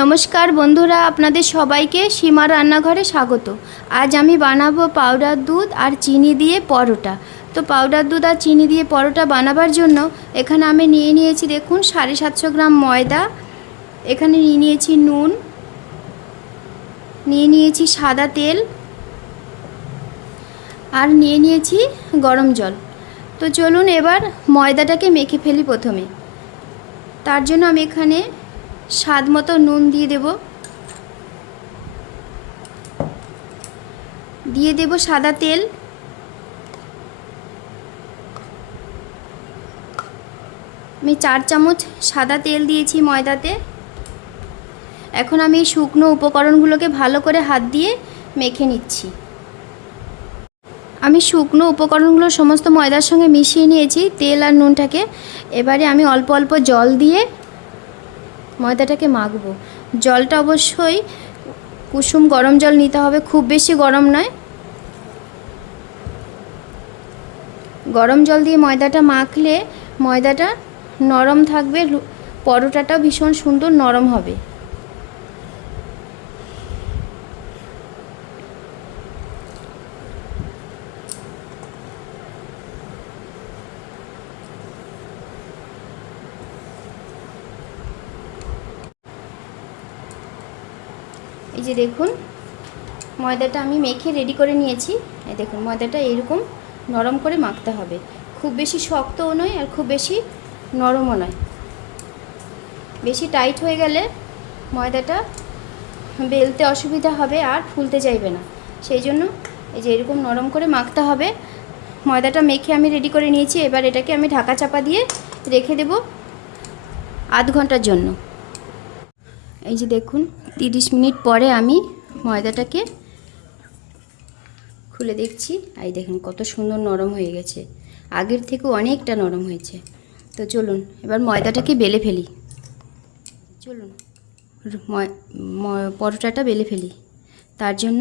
নমস্কার বন্ধুরা, আপনাদের সবাইকে সীমা রান্নাঘরে স্বাগত। আজ আমি বানাবো পাউডার দুধ আর চিনি দিয়ে পরোটা। তো পাউডার দুধ আর চিনি দিয়ে পরোটা বানাবার জন্য এখানে আমি নিয়ে নিয়েছি দেখুন সাড়ে সাতশো গ্রাম ময়দা। এখানে নিয়ে নিয়েছি নুন। নিয়ে নিয়েছি সাদা তেল। আর নিয়ে নিয়েছি গরম জল। তো চলুন এবার ময়দাটাকে মেখে ফেলি প্রথমে। তার জন্য আমি এখানে স্বাদ মতো নুন দিয়ে দেব। দিয়ে দেব সাদা তেল। আমি চার চামচ সাদা তেল দিয়েছি ময়দাতে। এখন আমি শুকনো উপকরণগুলোকে ভালো করে হাত দিয়ে মেখে নিচ্ছি। আমি শুকনো উপকরণগুলো সমস্ত ময়দার সঙ্গে মিশিয়ে নিয়েছি, তেল আর নুনটাকে। এবারে আমি অল্প অল্প জল দিয়ে ময়দাটাকে মাখবো। জলটা অবশ্যই কুসুম গরম জল নিতে হবে, খুব বেশি গরম নয়। গরম জল দিয়ে ময়দাটা মাখলে ময়দাটা নরম থাকবে পরোটাটা পরোটাটাও ভীষণ সুন্দর নরম হবে। এই যে দেখুন, ময়দাটা আমি মেখে রেডি করে নিয়েছি। এই দেখুন, ময়দাটা এরকম নরম করে মাখতে হবে। খুব বেশি শক্তও নয় আর খুব বেশি নরমও নয়। বেশি টাইট হয়ে গেলে ময়দাটা বেলতে অসুবিধা হবে আর ফুলতে চাইবে না। সেই জন্য এই যে এরকম নরম করে মাখতে হবে। ময়দাটা মেখে আমি রেডি করে নিয়েছি। এবার এটাকে আমি ঢাকা চাপা দিয়ে রেখে দেব আধ ঘণ্টার জন্য। এই যে দেখুন তিরিশ মিনিট পরে আমি ময়দাটাকে খুলে দেখছি। এই দেখুন কত সুন্দর নরম হয়ে গেছে। আগের থেকেও অনেকটা নরম হয়েছে। তো চলুন, এবার ময়দাটাকে বেলে ফেলি। চলুন পরোটাটা বেলে ফেলি। তার জন্য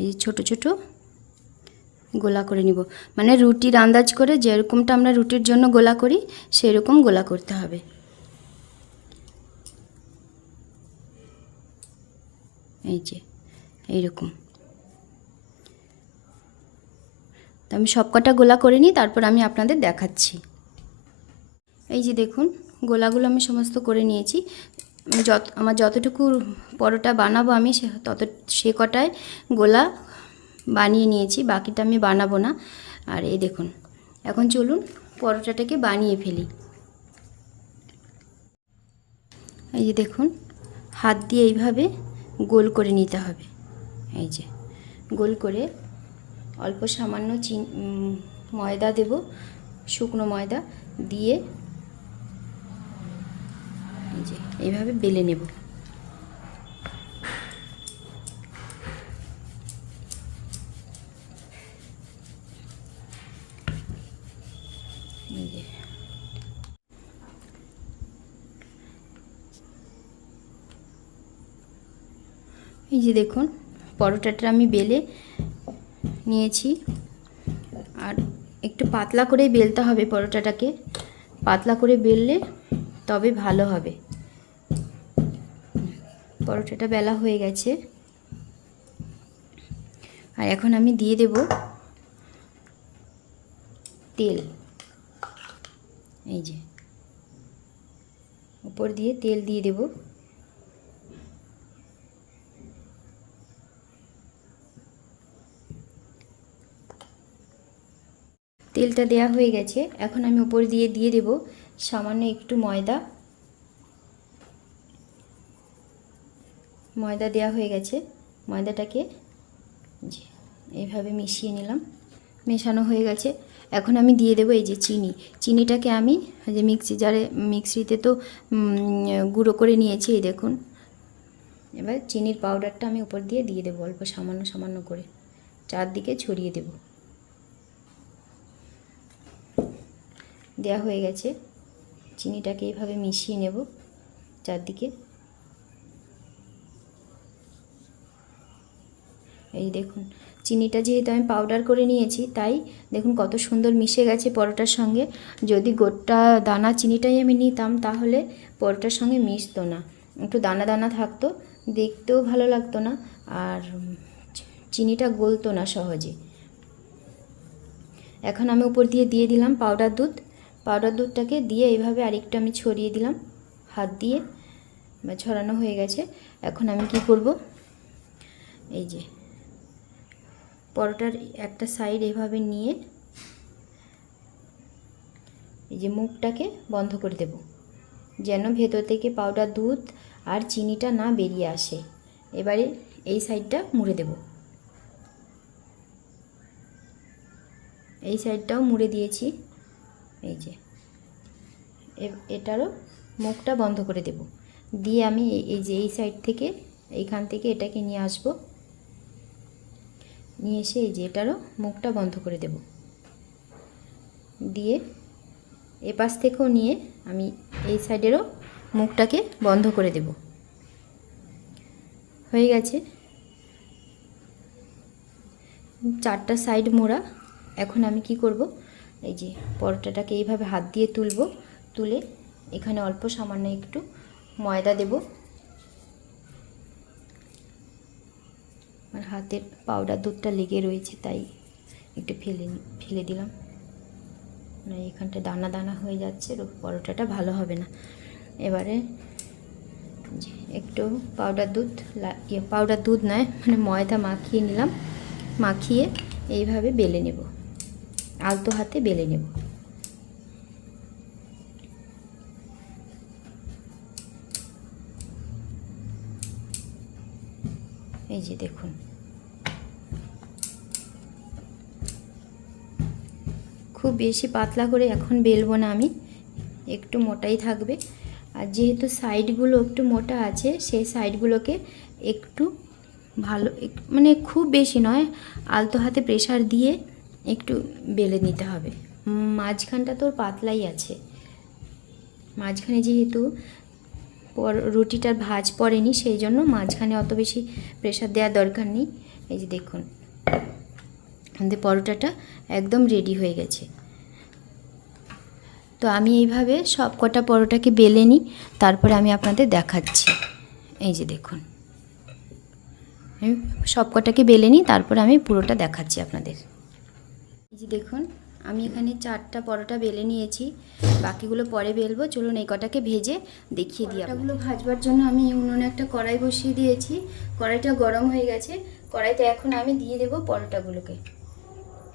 এই ছোটো ছোটো গোলা করে নিব। মানে রুটির আন্দাজ করে যেরকমটা আমরা রুটির জন্য গোলা করি, সেরকম গোলা করতে হবে। এই যে, এইরকম। তো আমি সবকটা গোলা করে নিই, তারপর আমি আপনাদের দেখাচ্ছি। এই যে দেখুন, গোলাগুলো আমি সমস্ত করে নিয়েছি। যত, আমার যতটুকু পরোটা বানাবো আমি সে, তত, সে কটায় গোলা বানিয়ে নিয়েছি, বাকিটা আমি বানাবো না। আর এই দেখুন, এখন চলুন পরোটাটাকে বানিয়ে ফেলি। এই যে দেখুন, হাত দিয়ে এইভাবে গোল করে নিতে হবে। এই যে, গোল করে অল্প সামান্য চিন ময়দা দেব, শুকনো ময়দা দিয়ে এই যে, এইভাবে বেলে নেব এই যে এই যে দেখুন, পরোটাটা আমি বেলে নিয়েছি। আর একটু পাতলা করে বেলতে হবে পরোটাটাকে। পাতলা করে বেললে তবে ভালো হবে। পরোটাটা বেলা হয়ে গেছে। আর এখন আমি দিয়ে দেব তেল। এই যে, উপর দিয়ে তেল দিয়ে দেবো। তেলটা দেয়া হয়ে গেছে। এখন আমি উপর দিয়ে দিয়ে দেব সামান্য একটু ময়দা। ময়দা দেয়া হয়ে গেছে। ময়দাটাকে এইভাবে মিশিয়ে নিলাম। মেশানো হয়ে গেছে। এখন আমি দিয়ে দেবো এই যে চিনি। চিনিটাকে আমি যে মিক্সি জারে, মিক্সিতে তো গুঁড়ো করে নিয়েছি, এই দেখুন। এবার চিনির পাউডারটা আমি উপর দিয়ে দিয়ে দেবো অল্প সামান্য সামান্য করে। চারদিকে ছড়িয়ে দেবো। দেওয়া হয়ে গেছে। চিনিটাকে এইভাবে মিশিয়ে নেব চারদিকে। এই দেখুন, চিনিটা যেহেতু আমি পাউডার করে নিয়েছি, তাই দেখুন কত সুন্দর মিশে গেছে পরোটার সঙ্গে। যদি গোটা দানা চিনিটাই আমি নিতাম, তাহলে পরোটার সঙ্গে মিশতো না। একটু দানা দানা থাকতো, দেখতেও ভালো লাগতো না, আর চিনিটা গলতো না সহজে। এখন আমি উপর দিয়ে দিয়ে দিলাম পাউডার দুধ। পাউডার দুধটাকে দিয়ে এইভাবে আরেকটু আমি ছড়িয়ে দিলাম। হাত দিয়ে বা ছড়ানো হয়ে গেছে। এখন আমি কি করব? এই যে পরোটার একটা সাইড এভাবে নিয়ে এই যে মুখটাকে বন্ধ করে দেব, যেন ভেতর থেকে পাউডার দুধ আর চিনিটা না বেরিয়ে আসে। এবারে এই সাইডটা মুড়ে দেব। এই সাইডটাও মুড়ে দিয়েছি। এই যে। এটারও মুখটা বন্ধ করে দেব। দিয়ে আমি এই- এই যে এই সাইড থেকে, এইখান থেকে এটাকে নিয়ে আসব। নিয়ে এসে এই যে এটারও মুখটা বন্ধ করে দেব। দিয়ে এপাশ থেকেও নিয়ে আমি এই সাইডেরও মুখটাকে বন্ধ করে দেব। হয়ে গেছে। চারটা সাইড মোড়া। এখন আমি কি করব? এই যে পরোটাটাকে এইভাবে হাত দিয়ে তুলব, তুলে এখানে অল্প সামান্য একটু ময়দা দেব। আর হাতের পাউডার দুধটা লেগে রয়েছে, তাই একটু ফেলে ফেলে দিলাম। না এখানটা দানা দানা হয়ে যাচ্ছে পরোটাটা ভালো হবে না। এবারে একটু পাউডার দুধ লা- ইয়ে পাউডার দুধ নয় মানে ময়দা মাখিয়ে নিলাম। মাখিয়ে এইভাবে বেলে নেব। আলতো হাতে বেলে নেব। এই যে দেখুন। খুব বেশি পাতলা করে এখন বেলবো না আমি, একটু মোটাই থাকবে। আর যেহেতু সাইডগুলো একটু মোটা আছে, সেই সাইডগুলোকে একটু ভালো মানে খুব বেশি নয়, আলতো হাতে প্রেসার দিয়ে একটু বেলে নিতে হবে। মাঝখানটা তোর পাতলাই আছে। মাঝখানে যেহেতু রুটিটার ভাজ পড়েনি, সেই জন্য মাঝখানে অত বেশি প্রেশার দেওয়ার দরকার নেই। এই যে দেখুন, আমাদের পরোটাটা একদম রেডি হয়ে গেছে। তো আমি এইভাবে সব কটা পরোটাকে বেলে নিই, তারপরে আমি আপনাদের দেখাচ্ছি। এই যে দেখুন, আমি সব কটাকে বেলে নিই, তারপরে আমি পুরোটা দেখাচ্ছি আপনাদের। যে দেখুন আমি এখানে চারটা পরোটা বেলে নিয়েছি। বাকিগুলো পরে বেলবো। চলুন এই কটাকে ভেজে দেখিয়ে দিই আপনাগুলো ভাজবার জন্য আমি উনুনে একটা কড়াই বসিয়ে দিয়েছি। কড়াইটা গরম হয়ে গেছে। কড়াইতে এখন আমি দিয়ে দেবো পরোটাগুলোকে।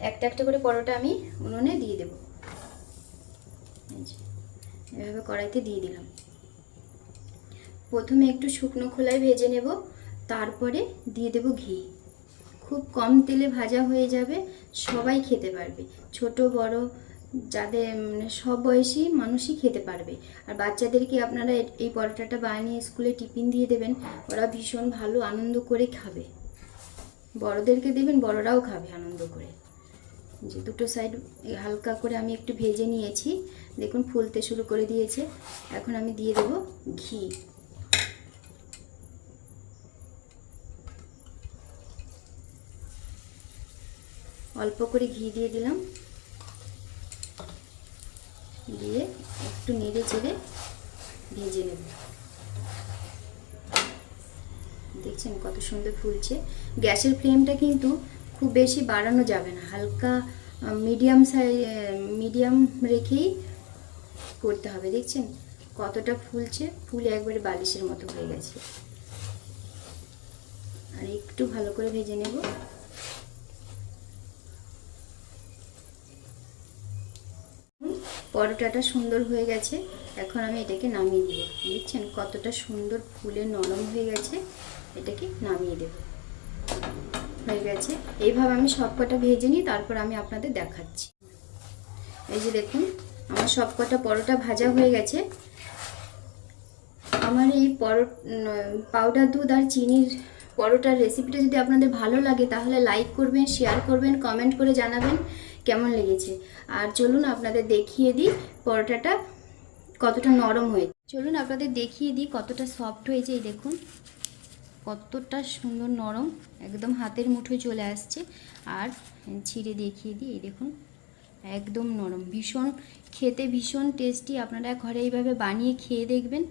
একটা একটা করে পরোটা আমি উনুনে দিয়ে দেবো। এভাবে কড়াইতে দিয়ে দিলাম। প্রথমে একটু শুকনো খোলায় ভেজে নেব। তারপরে দিয়ে দেব ঘি। খুব কম তেলে ভাজা হয়ে যাবে, সবাই খেতে পারবে। ছোট, বড়, যাদের মানে সব বয়সী মানুষই খেতে পারবে। আর বাচ্চাদেরকে আপনারা এই পরোটাটা বানিয়ে স্কুলে টিফিন দিয়ে দেবেন, ওরা ভীষণ ভালো আনন্দ করে খাবে। বড়দেরকে দেবেন, বড়রাও খাবে আনন্দ করে। যে দুটো সাইড হালকা করে আমি একটু ভেজে নিয়েছি। দেখুন, ফুলতে শুরু করে দিয়েছে। এখন আমি দিয়ে দেব ঘি। অল্প করে ঘি দিয়ে দিলাম। দিয়ে একটু নেড়ে চেড়ে ভেজে নেব। দেখছেন কত সুন্দর ফুলছে। গ্যাসের ফ্লেমটা কিন্তু খুব বেশি বাড়ানো যাবে না। হালকা মিডিয়াম সাই মিডিয়াম রেখেই করতে হবে। দেখছেন কতটা ফুলছে। ফুলে একবারে বালিশের মতো হয়ে গেছে। আর একটু ভালো করে ভেজে নেব। পরোটাটা সুন্দর হয়ে গেছে। এখন আমি এটাকে নামিয়ে দেবো দেখছেন কতটা সুন্দর ফুলে নরম হয়ে গেছে। এটাকে নামিয়ে দেব। হয়ে গেছে। এইভাবে আমি সব কটা ভেজে নিই তারপর আমি আপনাদের দেখাচ্ছি। এই যে দেখুন, আমার সব কটা পরোটা ভাজা হয়ে গেছে। আমার এই পরো পাউডার দুধ আর চিনির পরোটার রেসিপিটা যদি আপনাদের ভালো লাগে, তাহলে লাইক করবেন শেয়ার করবেন কমেন্ট করে জানাবেন। কেমন লেগেছে? আর চলুন আপনাদের দেখিয়ে দিই পরোটাটা কতটা নরম হয়েছে। চলুন আপনাদের দেখিয়ে দিই কতটা সফট হয়েছে, এই দেখুন। কতটা সুন্দর নরম, একদম হাতের মুঠোয় চলে আসছে। আর ছিঁড়ে দেখিয়ে দিই, এই দেখুন, একদম নরম। ভীষণ, খেতে ভীষণ টেস্টি আপনারা ঘরে এইভাবে বানিয়ে খেয়ে দেখবেন।